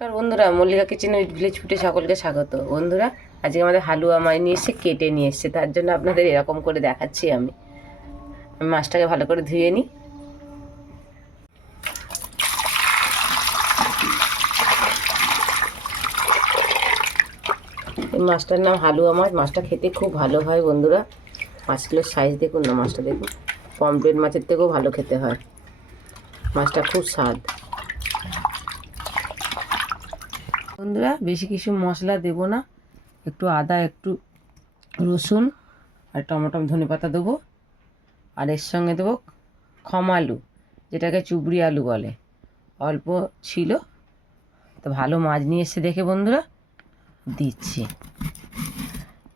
নমস্কার বন্ধুরা, Mallika kitchen with village ফুডে সকলকে স্বাগত। বন্ধুরা, আজকে আমাদের হালুয়া মাছ নিয়ে এসে কেটে নিয়ে এসছে, তার জন্য আপনাদের এরকম করে দেখাচ্ছি। আমি মাছটাকে ভালো করে ধুয়ে নিই। এই মাছটার নাম হালুয়া মাছ। মাছটা খেতে খুব ভালো হয় বন্ধুরা। মাছগুলোর সাইজ দেখুন না, মাছটা দেখুন, পমফ্রেট মাছের থেকেও ভালো খেতে হয়। মাছটা খুব স্বাদ। বন্ধুরা, বেশি কিছু মশলা দেবো না, একটু আদা, একটু রসুন আর টমেটো, ধনেপাতা দেবো। আর এর সঙ্গে দেবো খম আলু, যেটাকে চুবড়ি আলু বলে। অল্প ছিল তো, ভালো মাছ নিয়ে এসে দেখে বন্ধুরা দিচ্ছি।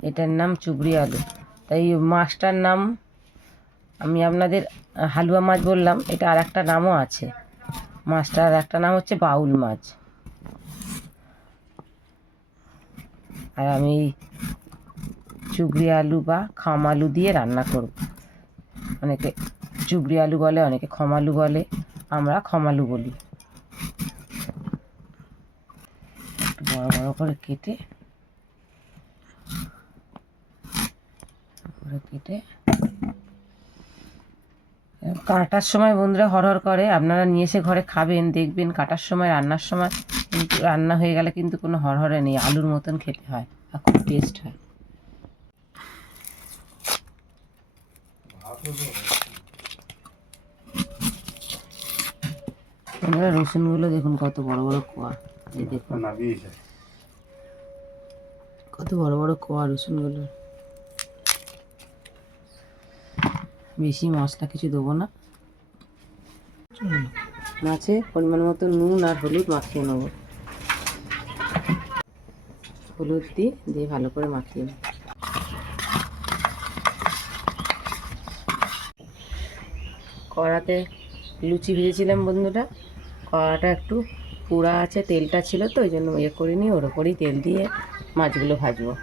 এটার নাম চুবড়ি আলু, তাই মাছটার নাম আমি আপনাদের হালুয়া মাছ বললাম। এটা আর একটা নামও আছে, মাছটার একটা নাম হচ্ছে বাউল মাছ। আর আমি চুবড়ি আলু বা খম আলু দিয়ে রান্না করব। অনেকে চুবড়ি আলু বলে, অনেকে খম আলু বলে, আমরা খম আলু বলি। একটু বড় বড় করে কেটে কাটার সময় বন্ধুরা হরহর করে। আপনারা নিয়ে এসে ঘরে খাবেন, দেখবেন কাটার সময়, রান্নার সময় কিন্তু রান্না হয়ে গেলে কিন্তু কোনো হরহরে নেই, আলুর মতন খেতে হয় আর খুব টেস্ট হয়। বন্ধুরা, রসুনগুলো দেখুন কত বড় বড় কোয়া, এই দেখুন কত বড় বড় কোয়া রসুনগুলো। বেশি মশলা কিছু দেবো না। মাছে পরিমাণ মতো নুন আর হলুদ মাখিয়ে নেব। হলুদ দিয়ে ভালো করে মাখিয়ে নেব। কড়াতে লুচি ভেজেছিলাম বন্ধুরা, কড়াটা একটু পোড়া আছে, তেলটা ছিল তো ওই জন্য ইয়ে করিনি। ওর ওপরই তেল দিয়ে মাছগুলো ভাজবো।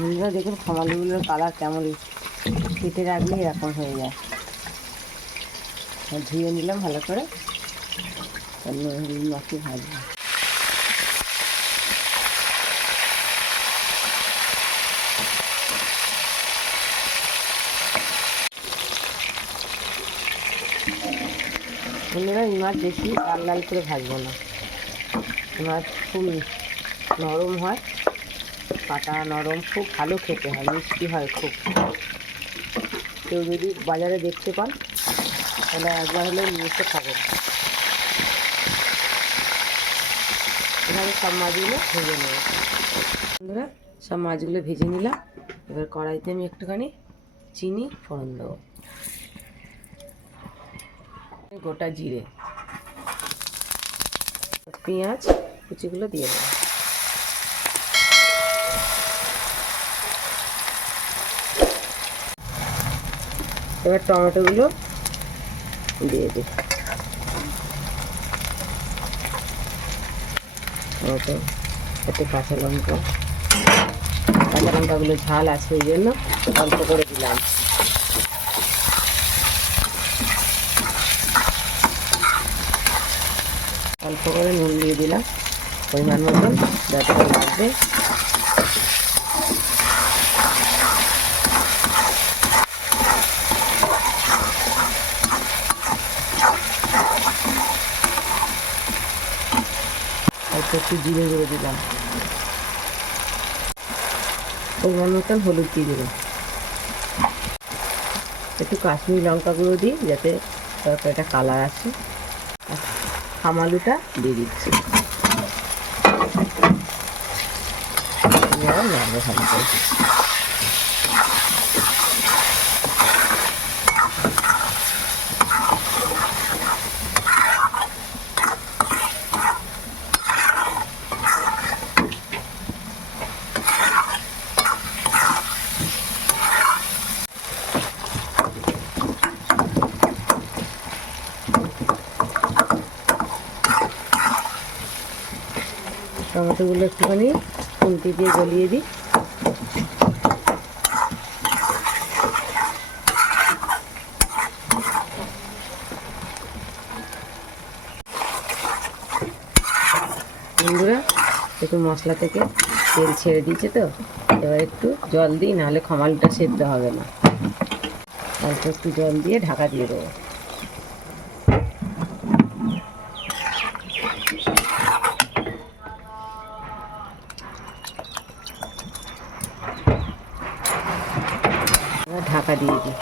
বন্ধুরা দেখুন, খামালিগুলোর কালার কেমন, কেটে রাখলে এরকম হয়ে যায়। ধুয়ে নিলাম ভালো করে, মাখিয়ে ভাজবো। বন্ধুরা, এই মাছ বেশি লাল লাল করে ভাজবো না। মাছ খুব নরম হয়, কাটা নরম, খুব ভালো খেতে হয়, মিষ্টি হয় খুব। কেউ যদি বাজারে দেখতে পান তাহলে একবার হলে নিয়ে এসে খাবেন। এভাবে সব মাছগুলো ভেজে নেব। বন্ধুরা, সব মাছগুলো ভেজে নিলাম। এবার কড়াইতে আমি একটুখানি চিনি ফোড়ন দেবো, গোটা জিরে, পেঁয়াজ কুচিগুলো দিয়ে দেবো। এবার টমেটোগুলো দিয়ে দিই। টমেটো, একটু কাঁচা লঙ্কাগুলো ঝাল আছে ওই জন্য অল্প করে দিলাম। অল্প করে নুন দিয়ে দিলাম পরিমাণ মতন, যতটা লাগবে। একটু জিরে গুঁড়ো দিলাম, পরিমাণ মতন হলুদ দিয়ে দিলাম, একটু কাশ্মীরি লঙ্কা গুঁড়ো দিই যাতে তরকারিটা কালার আসে। খম আলুটা দিয়ে দিচ্ছি, ভালো করে। টমেটোগুলো একটুখানি খুন্তি দিয়ে গলিয়ে দিই। বন্ধুরা একটু মশলা থেকে তেল ছেড়ে দিয়েছে, তো এবার একটু জল দিই, নাহলে খমালুটা সেদ্ধ হবে না। অল্প একটু জল দিয়ে ঢাকা দিয়ে দেবো। এবার ঢাকা দিয়ে দিই।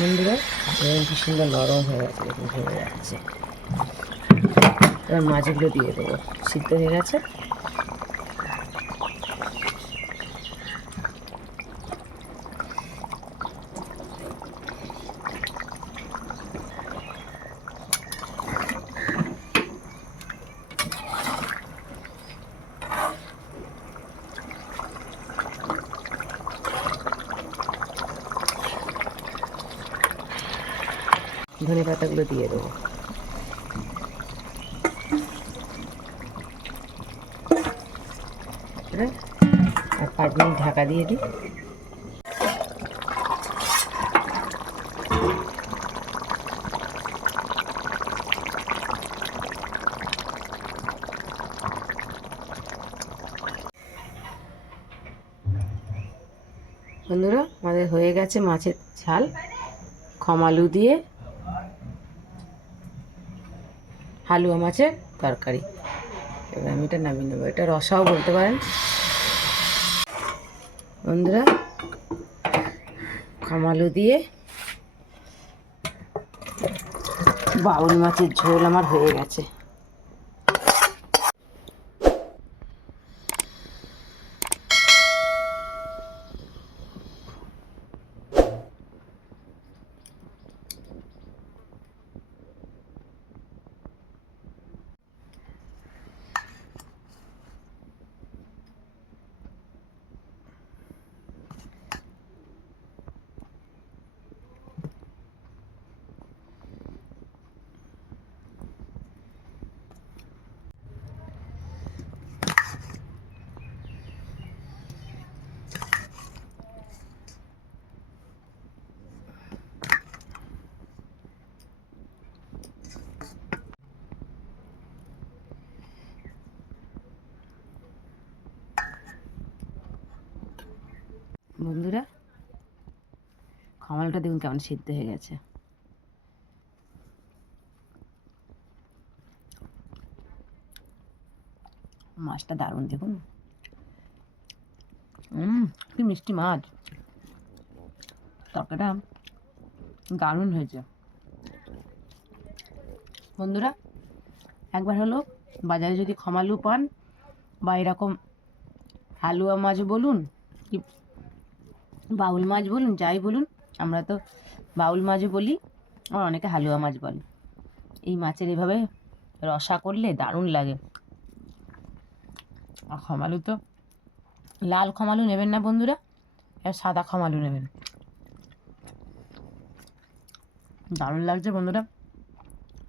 বন্ধুরা এরকম কি সুন্দর নরম হয়ে গেছে, দেখুন হয়ে যাচ্ছে। এবার মাছগুলো দিয়ে দেবো, সিদ্ধ হয়ে গেছে। ধনে পাতাগুলো দিয়ে দেবো। আর 5 মিনিট ঢাকা দিয়ে দিই। বন্ধুরা আমাদের হয়ে গেছে মাছের ঝাল খমালু দিয়ে হালুয়া মাছের তরকারি। এবার আমি এটা নামিয়ে নেবো। এটা রসাও বলতে পারেন। বন্ধুরা খমালু দিয়ে বাউল মাছের ঝোল আমার হয়ে গেছে। বন্ধুরা খমালুটা দেখুন কেমন সিদ্ধ হয়ে গেছে। মাছটা দারুণ, দেখুন কি মিষ্টি মাছ। তরকারিটা দারুণ হয়েছে। বন্ধুরা একবার হলো বাজারে যদি খমালু পান বা এরকম হালুয়া মাছ বলুন কি বাউল মাছ বলুন, যাই বলুন, আমরা তো বাউল মাছ বলি, আর অনেকে হালুয়া মাছ বলে। এই মাছের এভাবে রসা করলে দারুণ লাগে। আর খমালু তো লাল খমালু নেবেন না বন্ধুরা, আর সাদা খমালু নেবেন। দারুণ লাগছে বন্ধুরা।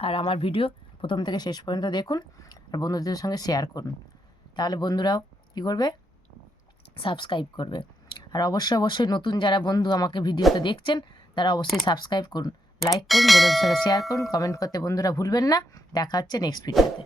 আর আমার ভিডিও প্রথম থেকে শেষ পর্যন্ত দেখুন, আর বন্ধুদের সঙ্গে শেয়ার করুন, তাহলে বন্ধুরাও কী করবে, সাবস্ক্রাইব করবে। আর অবশ্যই নতুন যারা বন্ধু আমাকে ভিডিওতে দেখছেন তারা অবশ্যই সাবস্ক্রাইব করুন, লাইক করুন, বন্ধুদের সঙ্গে শেয়ার করুন, কমেন্ট করতে বন্ধুরা ভুলবেন না। দেখা হচ্ছে নেক্সট ভিডিওতে।